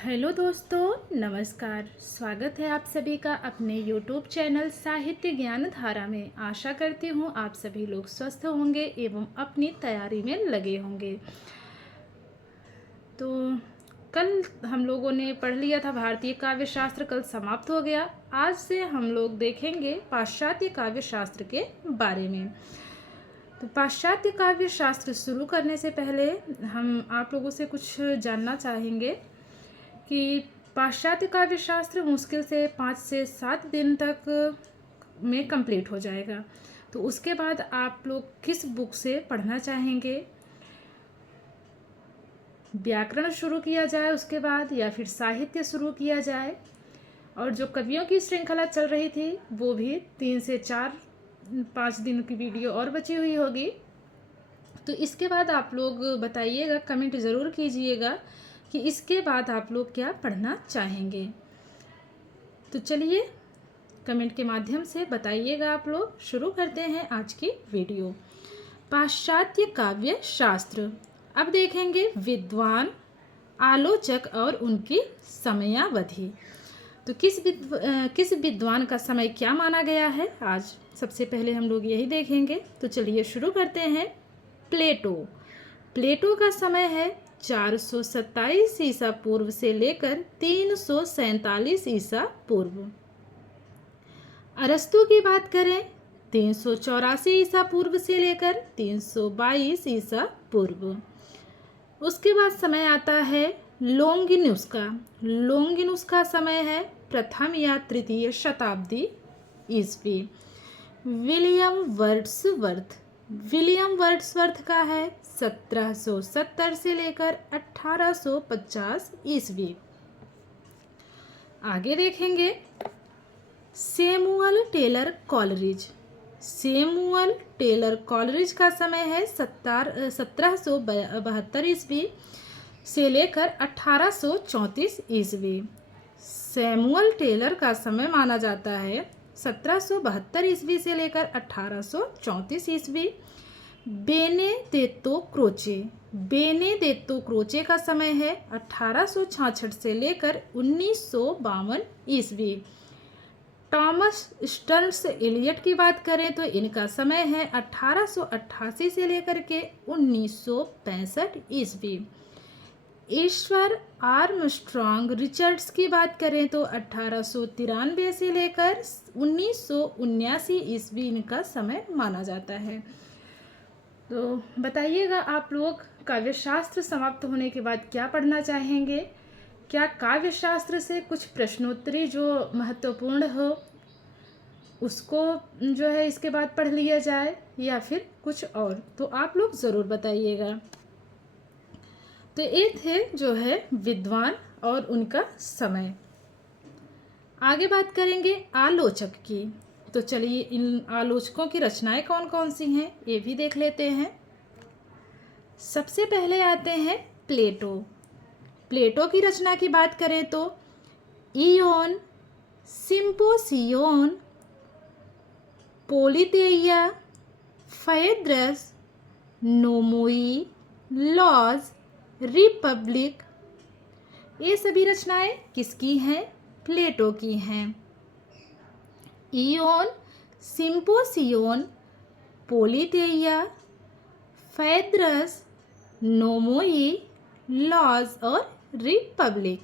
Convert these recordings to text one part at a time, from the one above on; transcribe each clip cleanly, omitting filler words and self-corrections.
Hello दोस्तों, नमस्कार। स्वागत है आप सभी का अपने यूट्यूब चैनल साहित्य ज्ञान धारा में। आशा करती हूँ आप सभी लोग स्वस्थ होंगे एवं अपनी तैयारी में लगे होंगे। तो कल हम लोगों ने पढ़ लिया था भारतीय काव्य शास्त्र, कल समाप्त हो गया। आज से हम लोग देखेंगे पाश्चात्य काव्य शास्त्र के बारे में। तो पाश्चात्य काव्य शास्त्र शुरू करने से पहले हम आप लोगों से कुछ जानना चाहेंगे कि पाश्चात्य काव्य शास्त्र मुश्किल से 5 से 7 दिन तक में कंप्लीट हो जाएगा। तो उसके बाद आप लोग किस बुक से पढ़ना चाहेंगे? व्याकरण शुरू किया जाए उसके बाद, या फिर साहित्य शुरू किया जाए? और जो कवियों की श्रृंखला चल रही थी वो भी 3 से 4-5 दिन की वीडियो और बची हुई होगी। तो इसके बाद आप लोग बताइएगा, कमेंट ज़रूर कीजिएगा कि इसके बाद आप लोग क्या पढ़ना चाहेंगे। तो चलिए कमेंट के माध्यम से बताइएगा आप लोग। शुरू करते हैं आज की वीडियो। पाश्चात्य काव्य शास्त्र। अब देखेंगे विद्वान, आलोचक और उनकी समयावधि। तो किस विद्वान का समय क्या माना गया है, आज सबसे पहले हम लोग यही देखेंगे। तो चलिए शुरू करते हैं। प्लेटो। प्लेटो का समय है 427 ईसा पूर्व से लेकर 347 ईसा पूर्व। अरस्तु की बात करें 384 ईसा पूर्व से लेकर 322 ईसा पूर्व। उसके बाद समय आता है लोंगिनुस का। लोंगिनुस का समय है प्रथम या तृतीय शताब्दी ईस्वी। William Wordsworth. विलियम वर्ड्सवर्थ का है 1770 से लेकर 1850 ईस्वी। आगे देखेंगे Samuel Taylor Coleridge. Samuel Taylor Coleridge का समय है 1772 ईस्वी से लेकर 1834 ईस्वी। सैमुअल टेलर का समय माना जाता है 1772 ईस्वी से लेकर 1834 ईस्वी। बेनेदेत्तो क्रोचे। बेनेदेत्तो क्रोचे का समय है 1866 से लेकर 1952 ईस्वी। टॉमस स्टर्न्स एलियट की बात करें तो इनका समय है 1888 से लेकर के 1965 ईस्वी। ईश्वर आर्मस्ट्रॉन्ग रिचर्ड्स की बात करें तो 1893 से लेकर 1979 ईस्वी इनका समय माना जाता है। तो बताइएगा आप लोग काव्य शास्त्र समाप्त होने के बाद क्या पढ़ना चाहेंगे? क्या काव्य शास्त्र से कुछ प्रश्नोत्तरी जो महत्वपूर्ण हो उसको जो है इसके बाद पढ़ लिया जाए, या फिर कुछ और? तो आप लोग ज़रूर बताइएगा। तो ये थे जो है विद्वान और उनका समय। आगे बात करेंगे आलोचक की। तो चलिए इन आलोचकों की रचनाएं कौन कौन सी हैं ये भी देख लेते हैं। सबसे पहले आते हैं प्लेटो। प्लेटो की रचना की बात करें तो इयोन, सिम्पोसियोन, पोलितेइया, फएद्रस, नोमोई, लॉज, रिपब्लिक, ये सभी रचनाएं किसकी हैं? प्लेटो की हैं। इयोन, सिम्पोसियोन, पोलितेइया, फएद्रस, नोमोई, लॉज और रिपब्लिक।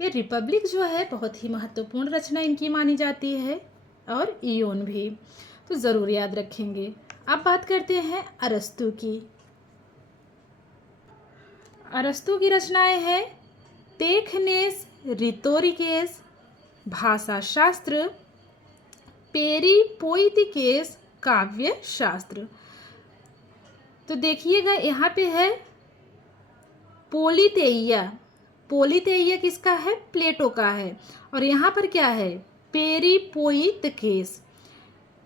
ये रिपब्लिक जो है बहुत ही महत्वपूर्ण रचना इनकी मानी जाती है, और इयोन भी, तो ज़रूर याद रखेंगे। अब बात करते हैं अरस्तु की। अरस्तु की रचनाएं हैं टेखनेस रिटोरिकेस, भाषा शास्त्र, पेरिपोइटिकेस, काव्य शास्त्र। तो देखिएगा यहाँ पे है पोलितेइया। पोलितेइया किसका है? प्लेटो का है। और यहाँ पर क्या है? पेरिपोइटिकेस।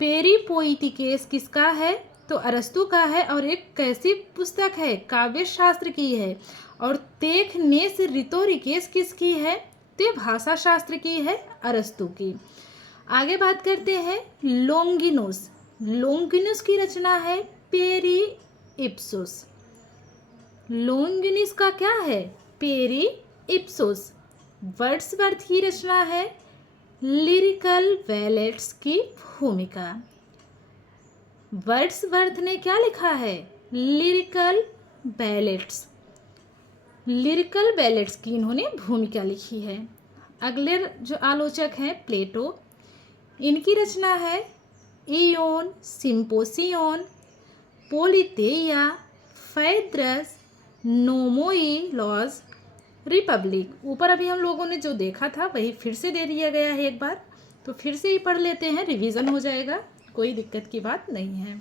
पेरिपोइटिकेस किसका है? तो अरस्तु का है। और एक कैसी पुस्तक है? काव्य शास्त्र की है। और टेखनेस रिटोरिकेस किसकी है? तो ये भाषा शास्त्र की है, अरस्तु की। आगे बात करते हैं लोंगिनोस। लोंगिनोस की रचना है पेरी इप्सुस। लोंगिनस का क्या है? पेरी इप्सुस। वर्ड्सवर्थ की रचना है लिरिकल बैलेट्स की भूमिका। वर्ड्सवर्थ ने क्या लिखा है? Lyrical ballads. लिरिकल बैलेट्स की इन्होंने भूमिका लिखी है। अगले जो आलोचक हैं प्लेटो, इनकी रचना है इयोन, सिम्पोसियोन, पोलितेया, फैद्रस, नोमोइलॉज, रिपब्लिक। ऊपर अभी हम लोगों ने जो देखा था वही फिर से दे दिया गया है एक बार, तो फिर से ही पढ़ लेते हैं, रिवीजन हो जाएगा, कोई दिक्कत की बात नहीं है।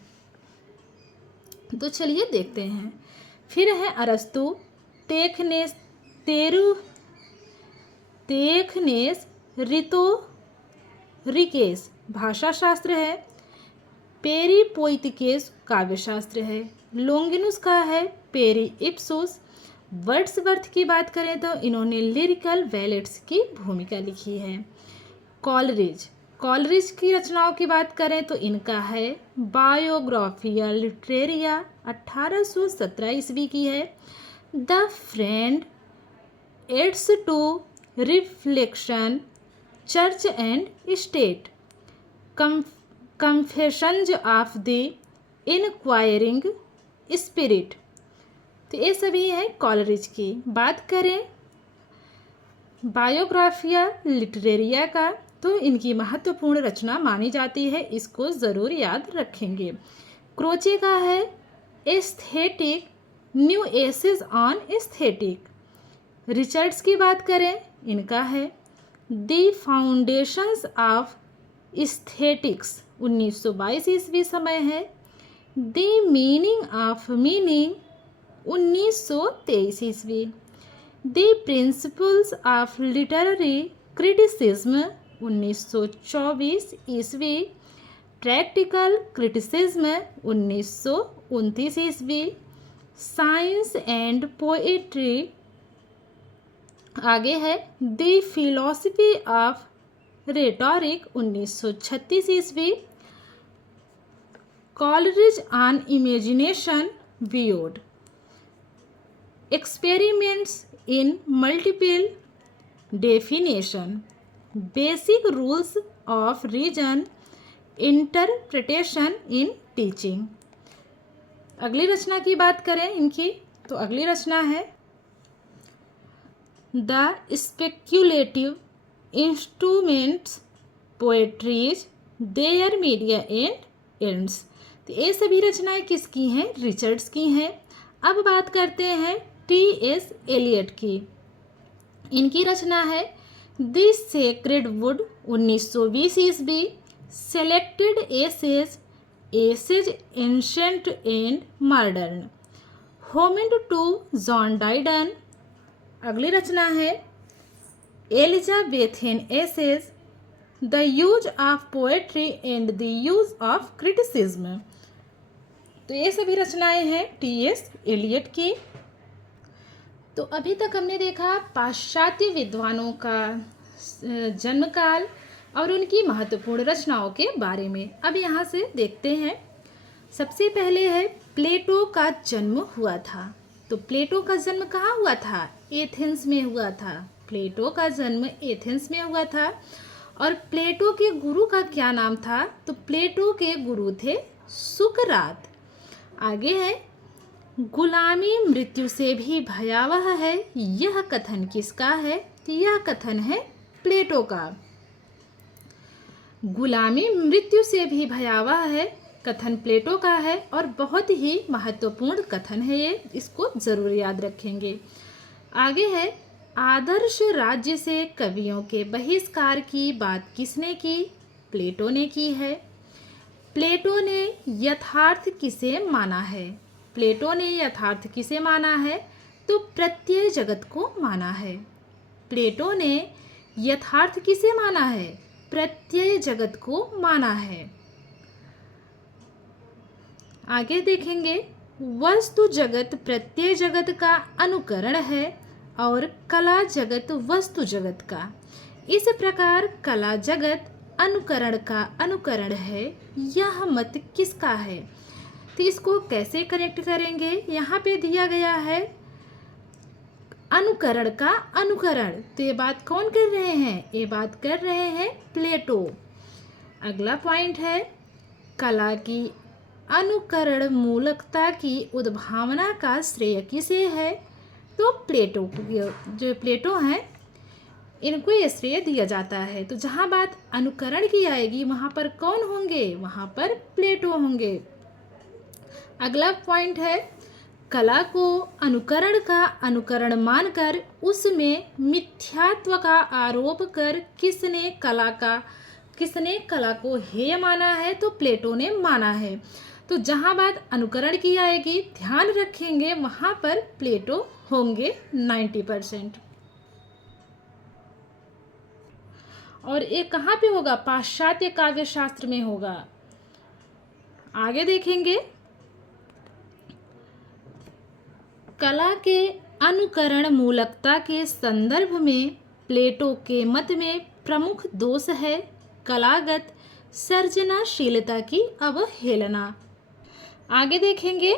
तो चलिए देखते हैं। फिर है अरस्तु, टेखनेस, तेखनेस, रिकेस भाषा शास्त्र है, पेरीपोइतिकेस काव्यशास्त्र है, लोंगिनुस का है पेरी इप्सुस। वर्ड्सवर्थ की बात करें तो इन्होंने लिरिकल बैलेट्स की भूमिका लिखी है। कॉलरिज की रचनाओं की बात करें तो इनका है बायोग्राफिया लिटरेरिया, 1817 ईस्वी की है। The friend, aids to reflection, church and state, confessions of the inquiring spirit. तो ये सभी है कॉलरिज की। बात करें बायोग्राफिया लिटरेरिया का तो इनकी महत्वपूर्ण रचना मानी जाती है, इसको ज़रूर याद रखेंगे। क्रोचे का है aesthetic, new essays on aesthetic. Richards की बात करें, इनका है द फाउंडेशंस ऑफ एस्थेटिक्स, 1922 ईस्वी समय है। द मीनिंग ऑफ मीनिंग, 1923 ईस्वी। The principles of literary criticism, 1924 ईस्वी। प्रैक्टिकल क्रिटिसिज्म, 1929 ईस्वी। साइंस एंड पोएट्री, आगे है द फिलॉसफी ऑफ रेटोरिक, 1936 ईस्वी। Coleridge on imagination viewed, experiments in multiple definition, basic rules of reason interpretation in teaching. अगली रचना की बात करें इनकी तो अगली रचना है the speculative instruments, poetries, their media and ends. तो ये सभी रचनाएं किसकी हैं? रिचर्ड्स की हैं। अब बात करते हैं टी.एस. एलियट की। इनकी रचना है द सेक्रेड वुड, 1920 ईस्वी। Selected essays, essays ancient and modern, homage to John Dryden. अगली रचना है Elizabethan essays, the use of poetry and the use of criticism. तो ये सभी रचनाएं हैं टी.एस. एलियट की। तो अभी तक हमने देखा पाश्चात्य विद्वानों का जन्मकाल और उनकी महत्वपूर्ण रचनाओं के बारे में। अब यहाँ से देखते हैं। सबसे पहले है प्लेटो का जन्म हुआ था। तो प्लेटो का जन्म कहाँ हुआ था? एथेंस में हुआ था। प्लेटो का जन्म एथेंस में हुआ था। और प्लेटो के गुरु का क्या नाम था? तो प्लेटो के गुरु थे सुकरात। आगे है गुलामी मृत्यु से भी भयावह है, यह कथन किसका है? यह कथन है प्लेटो का। गुलामी मृत्यु से भी भयावह है कथन प्लेटो का है और बहुत ही महत्वपूर्ण कथन है ये, इसको जरूर याद रखेंगे। आगे है आदर्श राज्य से कवियों के बहिष्कार की बात किसने की? प्लेटो ने की है। प्लेटो ने यथार्थ किसे माना है? प्लेटो ने यथार्थ किसे माना है? तो प्रत्यय जगत को माना है। प्लेटो ने यथार्थ किसे माना है? प्रत्यय जगत को माना है। आगे देखेंगे वस्तु जगत प्रत्यय जगत का अनुकरण है और कला जगत वस्तु जगत का। इस प्रकार कला जगत अनुकरण का अनुकरण है, यह मत किसका है? तो इसको कैसे कनेक्ट करेंगे? यहाँ पे दिया गया है अनुकरण का अनुकरण, तो ये बात कौन कर रहे हैं? ये बात कर रहे हैं प्लेटो। अगला पॉइंट है, कला की अनुकरण मूलकता की उद्भावना का श्रेय किसे है? तो प्लेटो को, जो प्लेटो हैं इनको ये श्रेय दिया जाता है। तो जहाँ बात अनुकरण की आएगी वहाँ पर कौन होंगे? वहाँ पर प्लेटो होंगे। अगला पॉइंट है, कला को अनुकरण का अनुकरण मानकर उसमें मिथ्यात्व का आरोप कर किसने कला को हेय माना है? तो प्लेटो ने माना है। तो जहाँ बात अनुकरण की आएगी ध्यान रखेंगे वहाँ पर प्लेटो होंगे 90%। और ये कहाँ पे होगा? पाश्चात्य काव्य शास्त्र में होगा। आगे देखेंगे, कला के अनुकरण मूलकता के संदर्भ में प्लेटो के मत में प्रमुख दोष है कलागत सर्जनाशीलता की अवहेलना। आगे देखेंगे,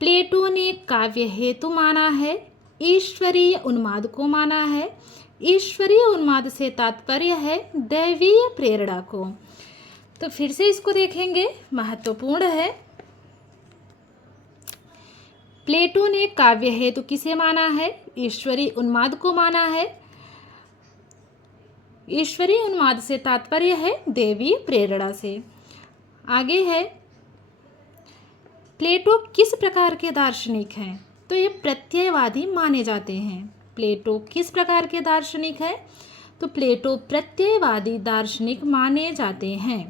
प्लेटो ने काव्य हेतु माना है ईश्वरीय उन्माद को माना है। ईश्वरीय उन्माद से तात्पर्य है दैवीय प्रेरणा को। तो फिर से इसको देखेंगे, महत्वपूर्ण है। प्लेटो ने काव्य हेतु किसे माना है? ईश्वरीय उन्माद को माना है। ईश्वरीय उन्माद से तात्पर्य है देवीय प्रेरणा से। आगे है, प्लेटो किस प्रकार के दार्शनिक हैं? तो ये प्रत्ययवादी माने जाते हैं। प्लेटो किस प्रकार के दार्शनिक है? तो प्लेटो प्रत्ययवादी दार्शनिक माने जाते हैं।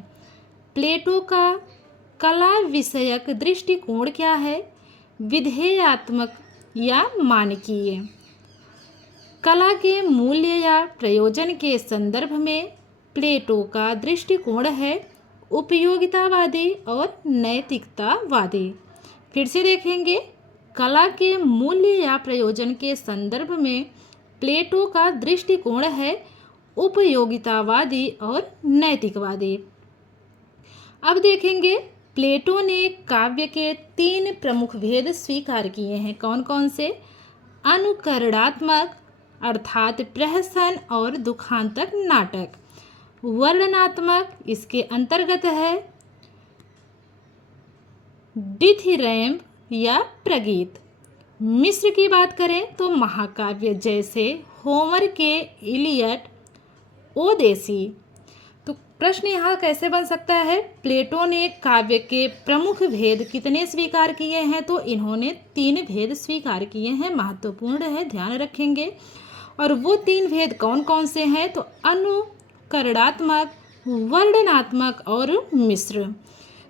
प्लेटो का कला विषयक दृष्टिकोण क्या है? विधेयात्मक या मानकीय। कला के मूल्य या प्रयोजन के संदर्भ में प्लेटो का दृष्टिकोण है उपयोगितावादी और नैतिकतावादी। फिर से देखेंगे, कला के मूल्य या प्रयोजन के संदर्भ में प्लेटो का दृष्टिकोण है उपयोगितावादी और नैतिकवादी। अब देखेंगे, प्लेटो ने काव्य के 3 प्रमुख भेद स्वीकार किए हैं। कौन कौन से? अनुकरणात्मक अर्थात प्रहसन और दुखांतक नाटक। वर्णनात्मक, इसके अंतर्गत है डिथिरैम्ब या प्रगीत। मिस्र की बात करें तो महाकाव्य जैसे होमर के इलियड, ओडेसी। तो प्रश्न यहाँ कैसे बन सकता है? प्लेटो ने काव्य के प्रमुख भेद कितने स्वीकार किए हैं? तो इन्होंने 3 भेद स्वीकार किए हैं। महत्वपूर्ण है, ध्यान रखेंगे। और वो 3 भेद कौन कौन से हैं? तो अनुकरणात्मक, वर्णनात्मक और मिश्र।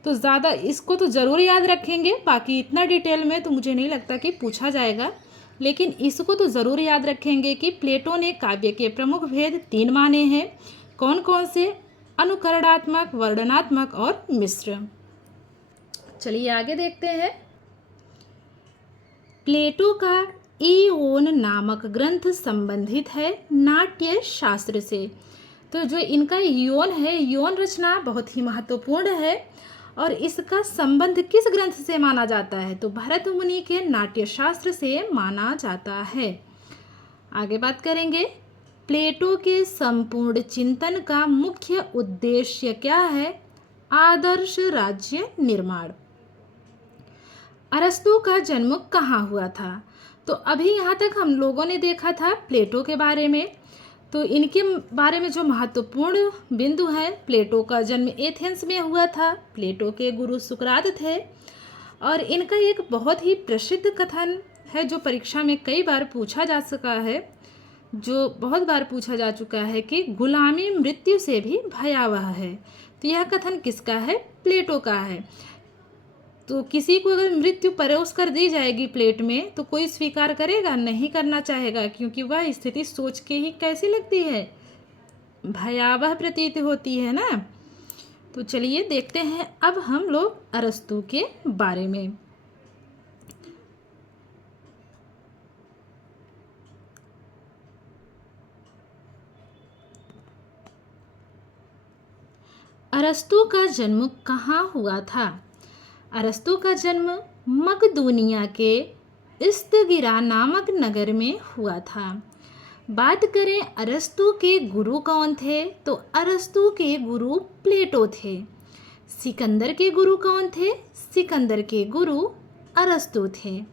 तो ज़्यादा इसको तो ज़रूर याद रखेंगे, बाकी इतना डिटेल में तो मुझे नहीं लगता कि पूछा जाएगा, लेकिन इसको तो ज़रूर याद रखेंगे कि प्लेटो ने काव्य के प्रमुख भेद 3 माने हैं। कौन कौन से? अनुकरणात्मक, वर्णनात्मक और मिश्र। चलिए आगे देखते हैं। प्लेटो का ईओन नामक ग्रंथ संबंधित है नाट्य शास्त्र से। तो जो इनका ईओन है, ईओन रचना बहुत ही महत्वपूर्ण है और इसका संबंध किस ग्रंथ से माना जाता है? तो भरत मुनि के नाट्य शास्त्र से माना जाता है। आगे बात करेंगे, प्लेटो के संपूर्ण चिंतन का मुख्य उद्देश्य क्या है? आदर्श राज्य निर्माण। अरस्तु का जन्म कहाँ हुआ था? तो अभी यहाँ तक हम लोगों ने देखा था प्लेटो के बारे में। तो इनके बारे में जो महत्वपूर्ण बिंदु है, प्लेटो का जन्म एथेंस में हुआ था। प्लेटो के गुरु सुकरात थे और इनका एक बहुत ही प्रसिद्ध कथन है जो परीक्षा में कई बार पूछा जा सका है, जो बहुत बार पूछा जा चुका है कि गुलामी मृत्यु से भी भयावह है। तो यह कथन किसका है? प्लेटो का है। तो किसी को अगर मृत्यु परोस कर दी जाएगी प्लेट में तो कोई स्वीकार करेगा? नहीं करना चाहेगा, क्योंकि वह स्थिति सोच के ही कैसी लगती है? भयावह प्रतीत होती है ना। तो चलिए देखते हैं अब हम लोग अरस्तु के बारे में। अरस्तु का जन्म कहाँ हुआ था? अरस्तु का जन्म मकदूनिया के इस्तगिरा नामक नगर में हुआ था। बात करें अरस्तु के गुरु कौन थे, तो अरस्तु के गुरु प्लेटो थे। सिकंदर के गुरु कौन थे, सिकंदर के गुरु अरस्तु थे।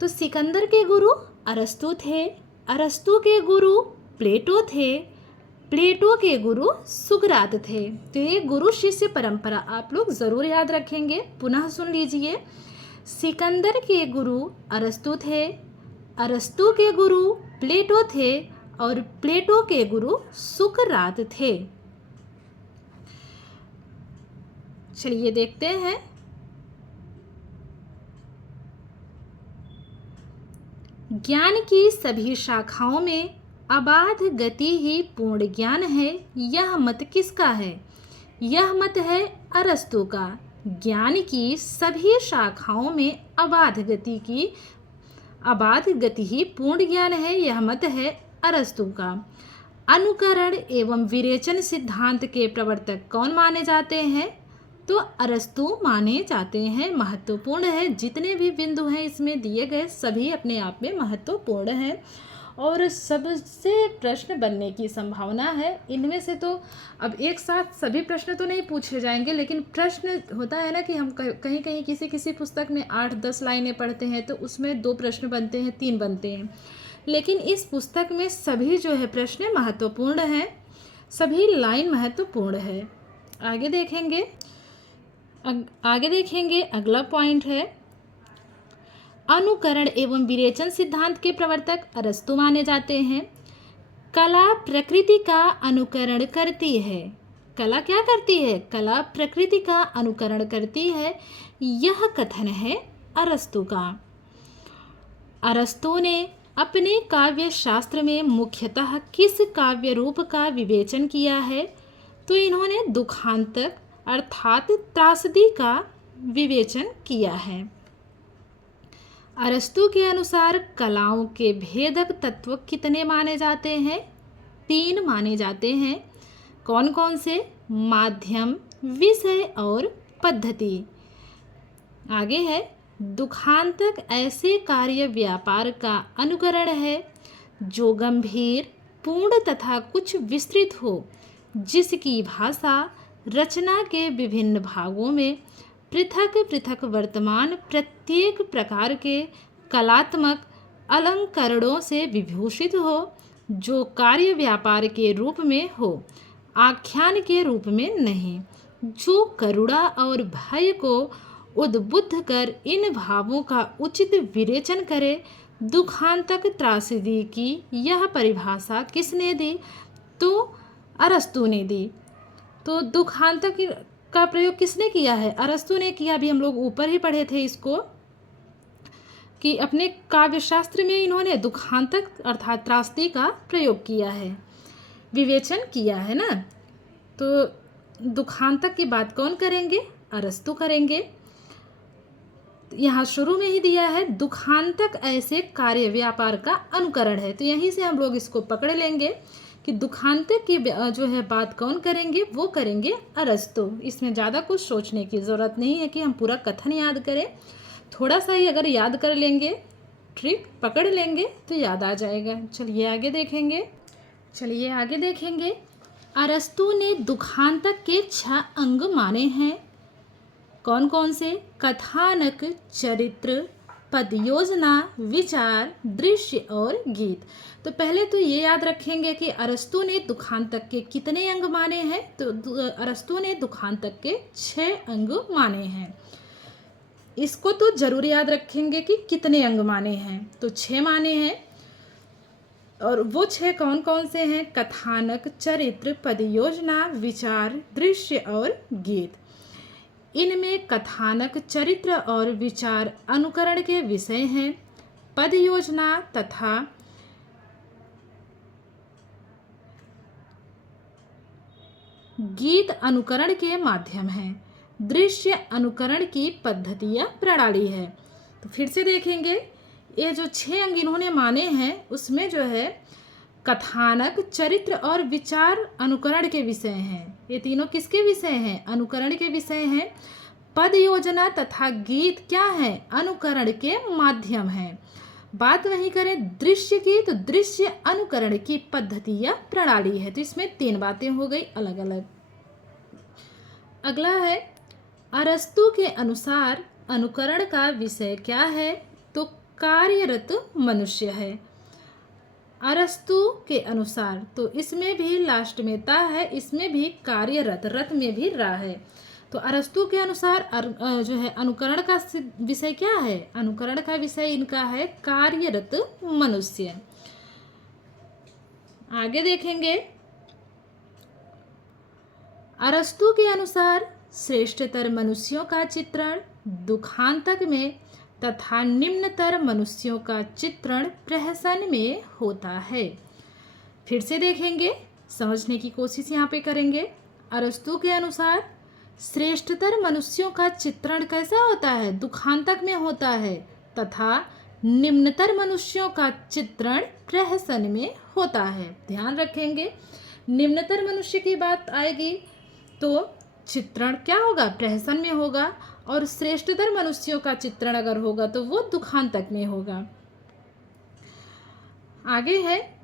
तो सिकंदर के गुरु अरस्तु थे, अरस्तु के गुरु प्लेटो थे, प्लेटो के गुरु सुकरात थे। तो ये गुरु शिष्य परंपरा आप लोग ज़रूर याद रखेंगे। पुनः सुन लीजिए, सिकंदर के गुरु अरस्तु थे, अरस्तु के गुरु प्लेटो थे और प्लेटो के गुरु सुकरात थे। चलिए देखते हैं। ज्ञान की सभी शाखाओं में अबाध गति ही पूर्ण ज्ञान है, यह मत किसका है? यह मत है अरस्तु का। ज्ञान की सभी शाखाओं में अबाध गति ही पूर्ण ज्ञान है, यह मत है अरस्तु का। अनुकरण एवं विरेचन सिद्धांत के प्रवर्तक कौन माने जाते हैं? तो अरस्तु माने जाते हैं। महत्वपूर्ण है, जितने भी बिंदु हैं इसमें दिए गए सभी अपने आप में महत्वपूर्ण हैं और सबसे प्रश्न बनने की संभावना है। इनमें से तो अब एक साथ सभी प्रश्न तो नहीं पूछे जाएंगे, लेकिन प्रश्न होता है ना कि हम कहीं कहीं किसी पुस्तक में 8-10 लाइनें पढ़ते हैं तो उसमें 2 प्रश्न बनते हैं, 3 बनते हैं, लेकिन इस पुस्तक में सभी जो है प्रश्न महत्वपूर्ण हैं, सभी लाइन महत्वपूर्ण है। आगे देखेंगे अगला पॉइंट है, अनुकरण एवं विरेचन सिद्धांत के प्रवर्तक अरस्तु माने जाते हैं। कला प्रकृति का अनुकरण करती है। कला क्या करती है? कला प्रकृति का अनुकरण करती है, यह कथन है अरस्तु का। अरस्तु ने अपने काव्य शास्त्र में मुख्यतः किस काव्य रूप का विवेचन किया है? तो इन्होंने दुखांतक अर्थात त्रासदी का विवेचन किया है। अरस्तु के अनुसार कलाओं के भेदक तत्व कितने माने जाते हैं? 3 माने जाते हैं। कौन कौन से? माध्यम, विषय और पद्धति। आगे है, दुखांतक ऐसे कार्य व्यापार का अनुकरण है जो गंभीर, पूर्ण तथा कुछ विस्तृत हो, जिसकी भाषा रचना के विभिन्न भागों में पृथक पृथक वर्तमान प्रत्येक प्रकार के कलात्मक अलंकरणों से विभूषित हो, जो कार्य व्यापार के रूप में हो, आख्यान के रूप में नहीं, जो करुणा और भय को उद्बुद्ध कर इन भावों का उचित विवेचन करे। दुखांतक त्रासदी की यह परिभाषा किसने दी? तो अरस्तु ने दी। तो दुखांतक का प्रयोग किसने किया है? अरस्तु ने किया। अभी हम लोग ऊपर ही पढ़े थे इसको कि अपने काव्यशास्त्र में इन्होंने दुखांतक अर्थात त्रासदी का प्रयोग किया है, विवेचन किया है ना। तो दुखांतक की बात कौन करेंगे? अरस्तु करेंगे। यहाँ शुरू में ही दिया है दुखांतक ऐसे कार्य व्यापार का अनुकरण है, तो यहीं से हम लोग इसको पकड़ लेंगे कि दुखांतक की जो है बात कौन करेंगे? वो करेंगे अरस्तु। इसमें ज़्यादा कुछ सोचने की ज़रूरत नहीं है कि हम पूरा कथन याद करें, थोड़ा सा ही अगर याद कर लेंगे, ट्रिक पकड़ लेंगे तो याद आ जाएगा। चलिए आगे देखेंगे। अरस्तु ने दुखांतक के 6 अंग माने हैं। कौन कौन से? कथानक, चरित्र, पद योजना, विचार, दृश्य और गीत। तो पहले तो ये याद रखेंगे कि अरस्तु ने दुखांतक के कितने अंग माने हैं? तो अरस्तु ने दुखांतक के 6 अंग माने हैं। इसको तो जरूर याद रखेंगे कि कितने अंग माने हैं। तो 6 माने हैं, और वो 6 कौन कौन से हैं? कथानक, चरित्र, पद योजना, विचार, दृश्य और गीत। इनमें कथानक, चरित्र और विचार अनुकरण के विषय हैं। पद योजना तथा गीत अनुकरण के माध्यम हैं। दृश्य अनुकरण की पद्धति या प्रणाली है। तो फिर से देखेंगे, ये जो 6 अंग इन्होंने माने हैं उसमें जो है कथानक, चरित्र और विचार अनुकरण के विषय हैं। ये तीनों किसके विषय हैं? अनुकरण के विषय हैं। पद योजना तथा गीत क्या है? अनुकरण के माध्यम है। बात वहीं करें दृश्य की, तो दृश्य अनुकरण की पद्धति या प्रणाली है। तो इसमें 3 बातें हो गई अलग अलग। अगला है अरस्तु के अनुसार अनुकरण का विषय क्या है? तो कार्यरत मनुष्य है। अरस्तु के अनुसार, तो इसमें भी लास्ट में ता है, इसमें भी कार्यरत, रत में भी रा है। तो अरस्तु के अनुसार जो है अनुकरण का विषय क्या है? अनुकरण का विषय इनका है कार्यरत मनुष्य। आगे देखेंगे अरस्तु के अनुसार श्रेष्ठतर मनुष्यों का चित्रण दुखांतक में तथा निम्नतर मनुष्यों का चित्रण प्रहसन में होता है। फिर से देखेंगे, समझने की कोशिश यहाँ पे करेंगे। अरस्तु के अनुसार श्रेष्ठतर मनुष्यों का चित्रण कैसा होता है? दुखांतक में होता है, तथा निम्नतर मनुष्यों का चित्रण प्रहसन में होता है। ध्यान रखेंगे, निम्नतर मनुष्य की बात आएगी तो चित्रण क्या होगा? प्रहसन में होगा, और श्रेष्ठतर मनुष्यों का चित्रण अगर होगा तो वो दुखांतक में होगा। आगे है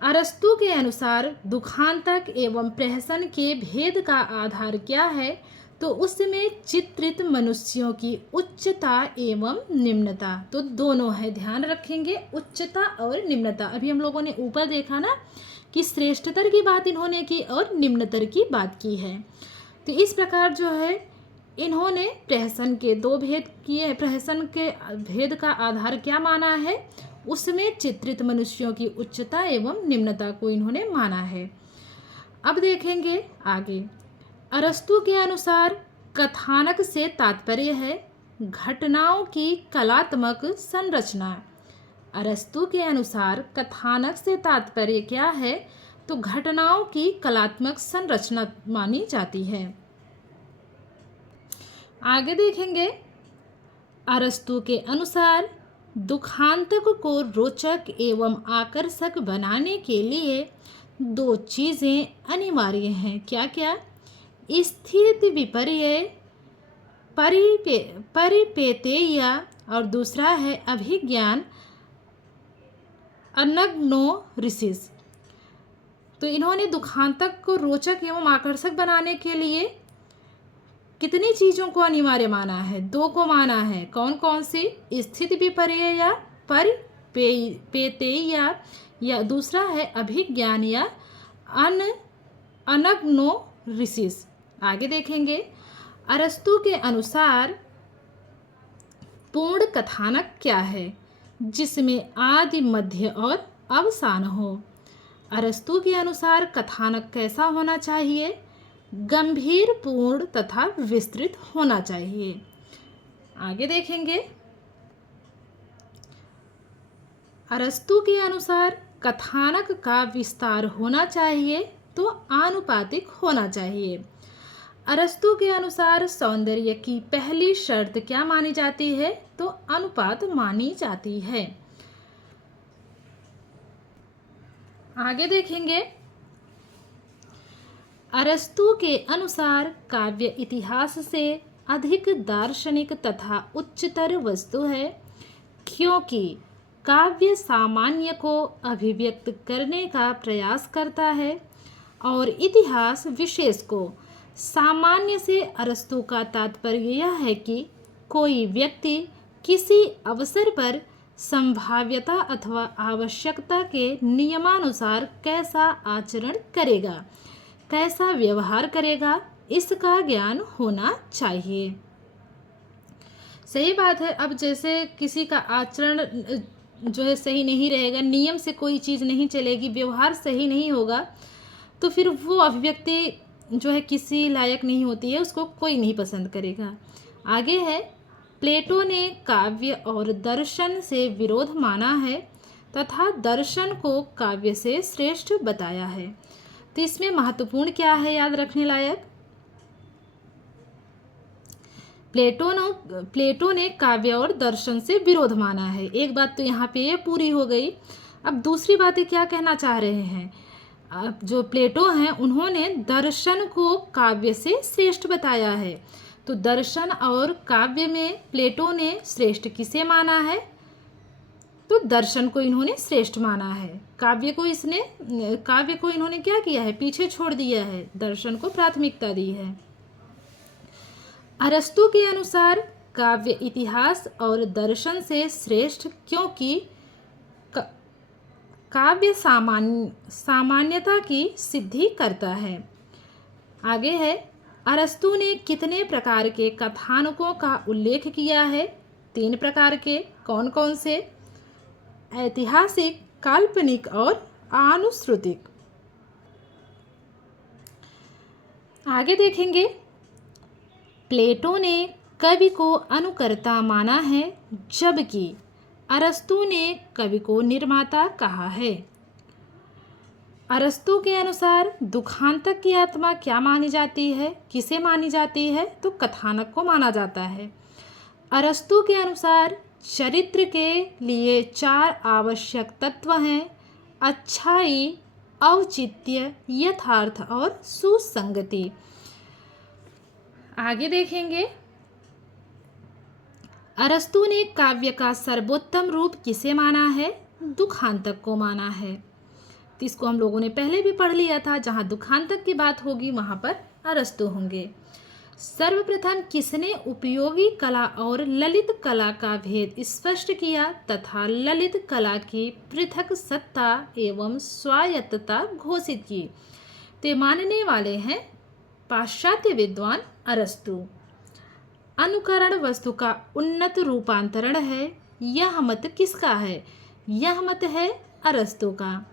अरस्तु के अनुसार दुखांतक एवं प्रहसन के भेद का आधार क्या है? तो उसमें चित्रित मनुष्यों की उच्चता एवं निम्नता। तो दोनों है, ध्यान रखेंगे, उच्चता और निम्नता। अभी हम लोगों ने ऊपर देखा ना कि श्रेष्ठतर की बात इन्होंने की और निम्नतर की बात की है। तो इस प्रकार जो है इन्होंने प्रहसन के 2 भेद किए। प्रहसन के भेद का आधार क्या माना है? उसमें चित्रित मनुष्यों की उच्चता एवं निम्नता को इन्होंने माना है। अब देखेंगे आगे, अरस्तु के अनुसार कथानक से तात्पर्य है घटनाओं की कलात्मक संरचना। अरस्तु के अनुसार कथानक से तात्पर्य क्या है? तो घटनाओं की कलात्मक संरचना मानी जाती है। आगे देखेंगे अरस्तु के अनुसार दुखांतक को रोचक एवं आकर्षक बनाने के लिए 2 चीज़ें अनिवार्य हैं। क्या क्या? स्थिति विपर्य परिपेतेय और दूसरा है अभिज्ञान अनग्नोरिसिस। तो इन्होंने दुखांतक को रोचक एवं आकर्षक बनाने के लिए कितनी चीज़ों को अनिवार्य माना है? 2 को माना है। कौन कौन सी? स्थिति विपर्य या परिपेतेय या दूसरा है अभिज्ञान या अनग्नोरिसिस। आगे देखेंगे अरस्तु के अनुसार पूर्ण कथानक क्या है? जिसमें आदि मध्य और अवसान हो। अरस्तु के अनुसार कथानक कैसा होना चाहिए? गंभीर, पूर्ण तथा विस्तृत होना चाहिए। आगे देखेंगे अरस्तु के अनुसार कथानक का विस्तार होना चाहिए तो आनुपातिक होना चाहिए। अरस्तु के अनुसार सौंदर्य की पहली शर्त क्या मानी जाती है? तो अनुपात मानी जाती है। आगे देखेंगे अरस्तु के अनुसार काव्य इतिहास से अधिक दार्शनिक तथा उच्चतर वस्तु है, क्योंकि काव्य सामान्य को अभिव्यक्त करने का प्रयास करता है और इतिहास विशेष को। सामान्य से अरस्तु का तात्पर्य यह है कि कोई व्यक्ति किसी अवसर पर संभाव्यता अथवा आवश्यकता के नियमानुसार कैसा आचरण करेगा, कैसा व्यवहार करेगा, इसका ज्ञान होना चाहिए। सही बात है। अब जैसे किसी का आचरण जो है सही नहीं रहेगा, नियम से कोई चीज़ नहीं चलेगी, व्यवहार सही नहीं होगा, तो फिर वो अभिव्यक्ति जो है किसी लायक नहीं होती है, उसको कोई नहीं पसंद करेगा। आगे है प्लेटो ने काव्य और दर्शन से विरोध माना है तथा दर्शन को काव्य से श्रेष्ठ बताया है। तो इसमें महत्वपूर्ण क्या है याद रखने लायक? प्लेटो ने काव्य और दर्शन से विरोध माना है। एक बात तो यहाँ पे ये पूरी हो गई। अब दूसरी बातें क्या कहना चाह रहे हैं? अब जो प्लेटो हैं उन्होंने दर्शन को काव्य से श्रेष्ठ बताया है। तो दर्शन और काव्य में प्लेटो ने श्रेष्ठ किसे माना है? तो दर्शन को इन्होंने श्रेष्ठ माना है। काव्य को इन्होंने क्या किया है? पीछे छोड़ दिया है, दर्शन को प्राथमिकता दी है। अरस्तु के अनुसार काव्य इतिहास और दर्शन से श्रेष्ठ क्योंकि काव्य सामान्यता की सिद्धि करता है। आगे है, अरस्तु ने कितने प्रकार के कथानकों का उल्लेख किया है? 3 प्रकार के। कौन कौन से? ऐतिहासिक, काल्पनिक और आनुश्रुतिक। आगे देखेंगे, प्लेटो ने कवि को अनुकर्ता माना है, जबकि अरस्तु ने कवि को निर्माता कहा है। अरस्तु के अनुसार दुखांतक की आत्मा क्या मानी जाती है? किसे मानी जाती है? तो कथानक को माना जाता है। अरस्तु के अनुसार चरित्र के लिए 4 आवश्यक तत्व हैं: अच्छाई, औचित्य, यथार्थ और सुसंगति। आगे देखेंगे, अरस्तु ने काव्य का सर्वोत्तम रूप किसे माना है? दुखांतक को माना है। तो इसको हम लोगों ने पहले भी पढ़ लिया था, जहाँ दुखांतक की बात होगी वहाँ पर अरस्तु होंगे। सर्वप्रथम किसने उपयोगी कला और ललित कला का भेद स्पष्ट किया तथा ललित कला की पृथक सत्ता एवं स्वायत्तता घोषित की? ते मानने वाले हैं पाश्चात्य विद्वान अरस्तु। अनुकरण वस्तु का उन्नत रूपांतरण है, यह मत किसका है? यह मत है अरस्तु का।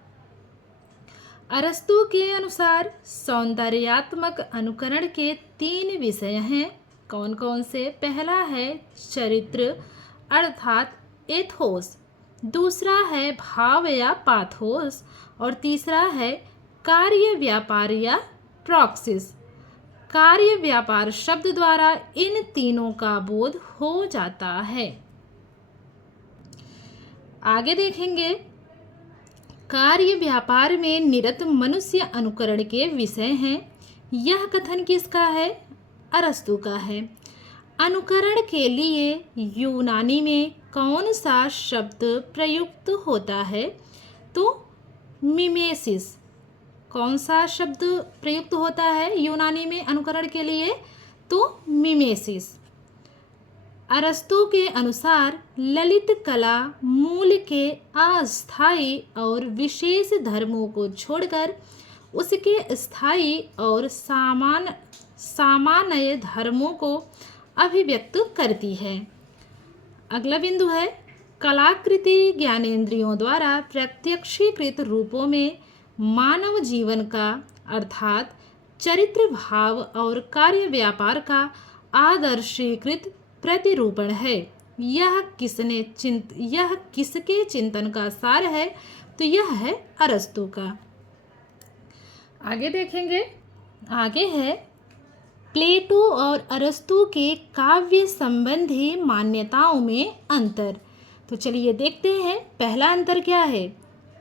अरस्तु के अनुसार सौंदर्यात्मक अनुकरण के 3 विषय हैं। कौन कौन से? पहला है चरित्र अर्थात एथोस, दूसरा है भाव या पाथोस और तीसरा है कार्य व्यापार या प्रॉक्सिस। कार्य व्यापार शब्द द्वारा इन तीनों का बोध हो जाता है। आगे देखेंगे, कार्य व्यापार में निरत मनुष्य अनुकरण के विषय हैं। यह कथन किसका है? अरस्तु का है। अनुकरण के लिए यूनानी में कौन सा शब्द प्रयुक्त होता है? तो मिमेसिस। कौन सा शब्द प्रयुक्त होता है यूनानी में अनुकरण के लिए? तो मिमेसिस। अरस्तु के अनुसार ललित कला मूल के अस्थायी और विशेष धर्मों को छोड़कर उसके स्थायी और सामान्य धर्मों को अभिव्यक्त करती है। अगला बिंदु है, कलाकृति ज्ञानेंद्रियों द्वारा प्रत्यक्षीकृत रूपों में मानव जीवन का अर्थात चरित्र, भाव और कार्य व्यापार का आदर्शीकृत प्रतिरूपण है। यह किसके चिंतन का सार है? तो यह है अरस्तु का। आगे देखेंगे, आगे है प्लेटो और अरस्तु के काव्य संबंधी मान्यताओं में अंतर। तो चलिए देखते हैं, पहला अंतर क्या है?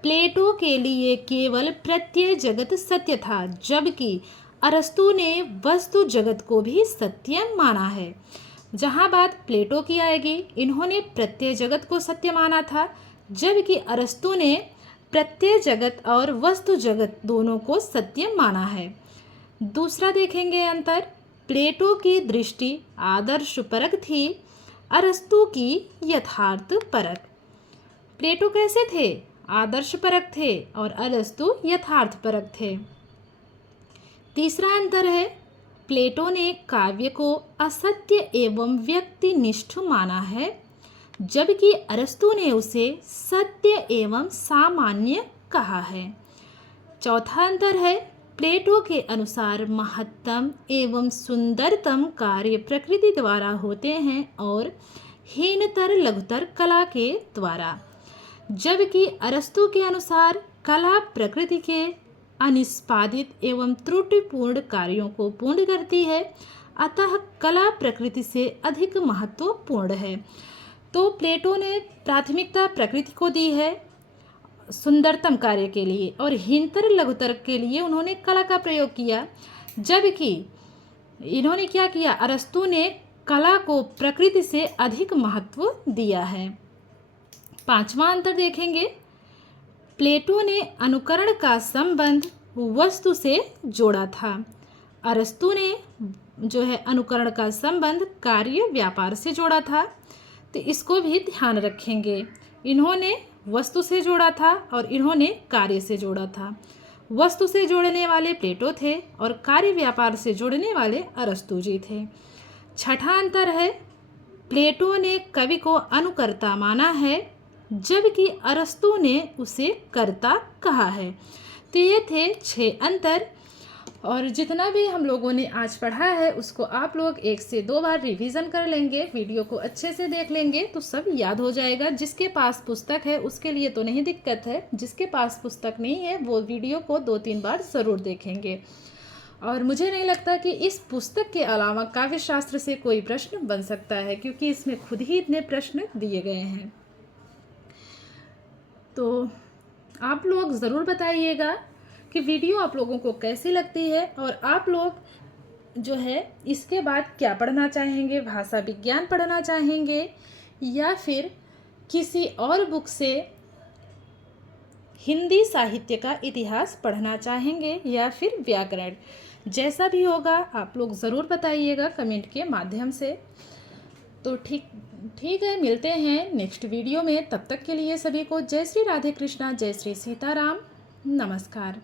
प्लेटो के लिए केवल प्रत्यय जगत सत्य था, जबकि अरस्तु ने वस्तु जगत को भी सत्य माना है। जहाँ बात प्लेटो की आएगी, इन्होंने प्रत्यय जगत को सत्य माना था, जबकि अरस्तु ने प्रत्यय जगत और वस्तु जगत दोनों को सत्य माना है। दूसरा देखेंगे अंतर, प्लेटो की दृष्टि आदर्श परक थी, अरस्तु की यथार्थ परक। प्लेटो कैसे थे? आदर्श परक थे और अरस्तु यथार्थ परक थे। तीसरा अंतर है, प्लेटो ने काव्य को असत्य एवं व्यक्तिनिष्ठ माना है, जबकि अरस्तु ने उसे सत्य एवं सामान्य कहा है। चौथा अंतर है, प्लेटो के अनुसार महत्तम एवं सुंदरतम कार्य प्रकृति द्वारा होते हैं और हीनतर लघुतर कला के द्वारा, जबकि अरस्तु के अनुसार कला प्रकृति के अनिष्पादित एवं त्रुटिपूर्ण कार्यों को पूर्ण करती है, अतः कला प्रकृति से अधिक महत्वपूर्ण है। तो प्लेटो ने प्राथमिकता प्रकृति को दी है सुंदरतम कार्य के लिए और हीनतर लघुतर के लिए उन्होंने कला का प्रयोग किया, जबकि इन्होंने क्या किया, अरस्तु ने कला को प्रकृति से अधिक महत्व दिया है। पांचवा अंतर देखेंगे, प्लेटो ने अनुकरण का संबंध वस्तु से जोड़ा था। अरस्तु ने जो है अनुकरण का संबंध कार्य व्यापार से जोड़ा था। तो इसको भी ध्यान रखेंगे, इन्होंने वस्तु से जोड़ा था और इन्होंने कार्य से जोड़ा था। वस्तु से जोड़ने वाले प्लेटो थे और कार्य व्यापार से जोड़ने वाले अरस्तु जी थे। छठा अंतर है, प्लेटो ने कवि को अनुकर्ता माना है जबकि अरस्तु ने उसे कर्ता कहा है। तो ये थे 6 अंतर। और जितना भी हम लोगों ने आज पढ़ा है उसको आप लोग 1 से 2 बार रिवीजन कर लेंगे, वीडियो को अच्छे से देख लेंगे तो सब याद हो जाएगा। जिसके पास पुस्तक है उसके लिए तो नहीं दिक्कत है, जिसके पास पुस्तक नहीं है वो वीडियो को 2-3 बार ज़रूर देखेंगे। और मुझे नहीं लगता कि इस पुस्तक के अलावा काव्य शास्त्र से कोई प्रश्न बन सकता है, क्योंकि इसमें खुद ही इतने प्रश्न दिए गए हैं। तो आप लोग ज़रूर बताइएगा कि वीडियो आप लोगों को कैसी लगती है और आप लोग जो है इसके बाद क्या पढ़ना चाहेंगे, भाषा विज्ञान पढ़ना चाहेंगे या फिर किसी और बुक से हिंदी साहित्य का इतिहास पढ़ना चाहेंगे या फिर व्याकरण। जैसा भी होगा आप लोग ज़रूर बताइएगा कमेंट के माध्यम से। तो ठीक है, मिलते हैं नेक्स्ट वीडियो में। तब तक के लिए सभी को जय श्री राधे कृष्णा, जय श्री सीताराम, नमस्कार।